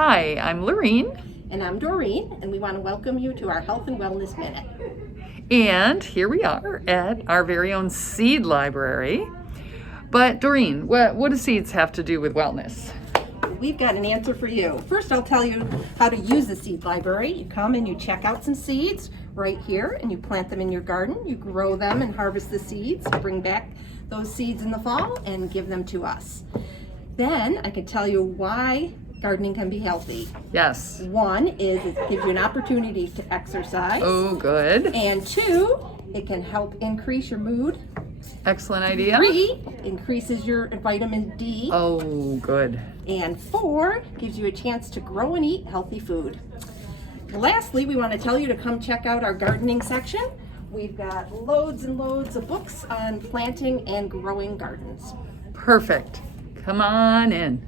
Hi, I'm Lorene. And I'm Doreen, and we want to welcome you to our Health and Wellness Minute. And here we are at our very own seed library. But Doreen, what do seeds have to do with wellness? We've got an answer for you. First, I'll tell you how to use the seed library. You come and you check out some seeds right here, and you plant them in your garden. You grow them and harvest the seeds. You bring back those seeds in the fall and give them to us. Then I can tell you why gardening can be healthy. Yes. One is it gives you an opportunity to exercise. Oh, good. And two, it can help increase your mood. Excellent idea. 3, increases your vitamin D. Oh, good. And 4, gives you a chance to grow and eat healthy food. Lastly, we want to tell you to come check out our gardening section. We've got loads and loads of books on planting and growing gardens. Perfect. Come on in.